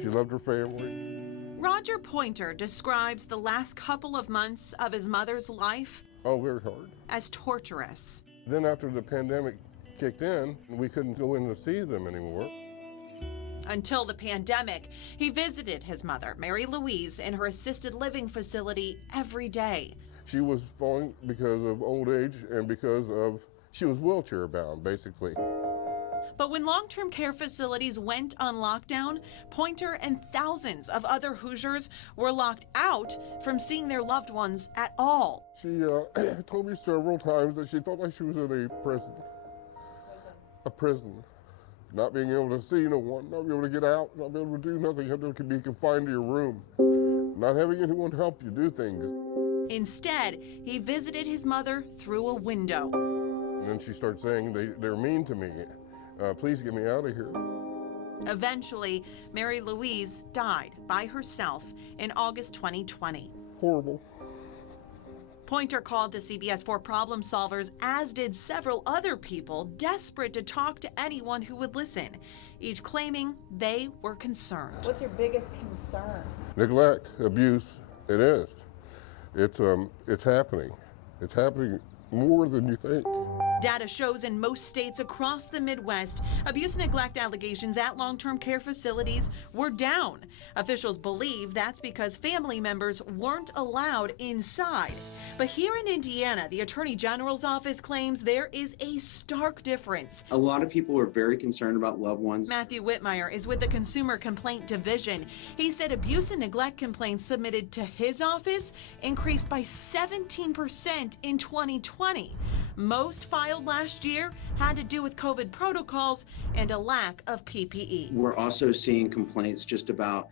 She loved her family. Roger Pointer describes the last couple of months of his mother's life Oh, very hard. as torturous. Then after the pandemic kicked in, we couldn't go in to see them anymore. Until the pandemic, he visited his mother, Mary Louise, in her assisted living facility every day. She was falling because of old age and she was wheelchair bound, basically. But when long-term care facilities went on lockdown, Pointer and thousands of other Hoosiers were locked out from seeing their loved ones at all. She told me several times that she felt like she was in a prison. A prison. Not being able to see no one, not being able to get out, not being able to do nothing, you have to be confined to your room. Not having anyone help you do things. Instead, he visited his mother through a window. And then she started saying they're mean to me. Please get me out of here. Eventually, Mary Louise died by herself in August 2020. Horrible. Pointer called the CBS 4 problem solvers, as did several other people, desperate to talk to anyone who would listen, each claiming they were concerned. What's your biggest concern? Neglect, abuse, it is. It's happening. It's happening more than you think. Data shows in most states across the Midwest, abuse and neglect allegations at long-term care facilities were down. Officials believe that's because family members weren't allowed inside. But here in Indiana, the Attorney General's office claims there is a stark difference. A lot of people are very concerned about loved ones. Matthew Whitmire is with the Consumer Complaint Division. He said abuse and neglect complaints submitted to his office increased by 17% in 2020. Most filed last year had to do with COVID protocols and a lack of PPE. We're also seeing complaints just about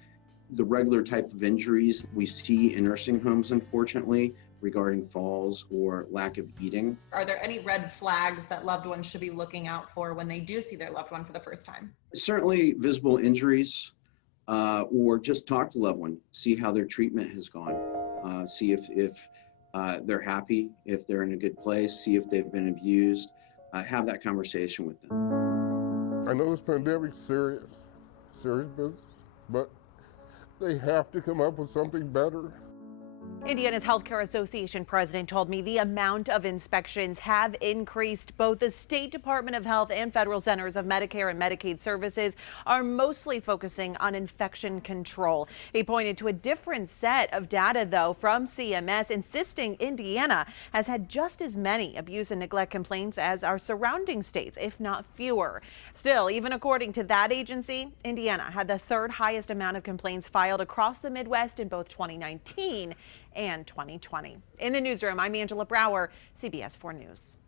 the regular type of injuries we see in nursing homes, unfortunately, regarding falls or lack of eating. Are there any red flags that loved ones should be looking out for when they do see their loved one for the first time? Certainly visible injuries, or just talk to loved one, see how their treatment has gone, see if they're happy, if they're in a good place, see if they've been abused, have that conversation with them. I know this pandemic's serious business, but they have to come up with something better. Indiana's Healthcare Association president told me the amount of inspections have increased. Both the State Department of Health and federal centers of Medicare and Medicaid services are mostly focusing on infection control. He pointed to a different set of data, though, from CMS, insisting Indiana has had just as many abuse and neglect complaints as our surrounding states, if not fewer. Still, even according to that agency, Indiana had the third highest amount of complaints filed across the Midwest in both 2019 and 2020. In the newsroom, I'm Angela Brower, CBS 4 News.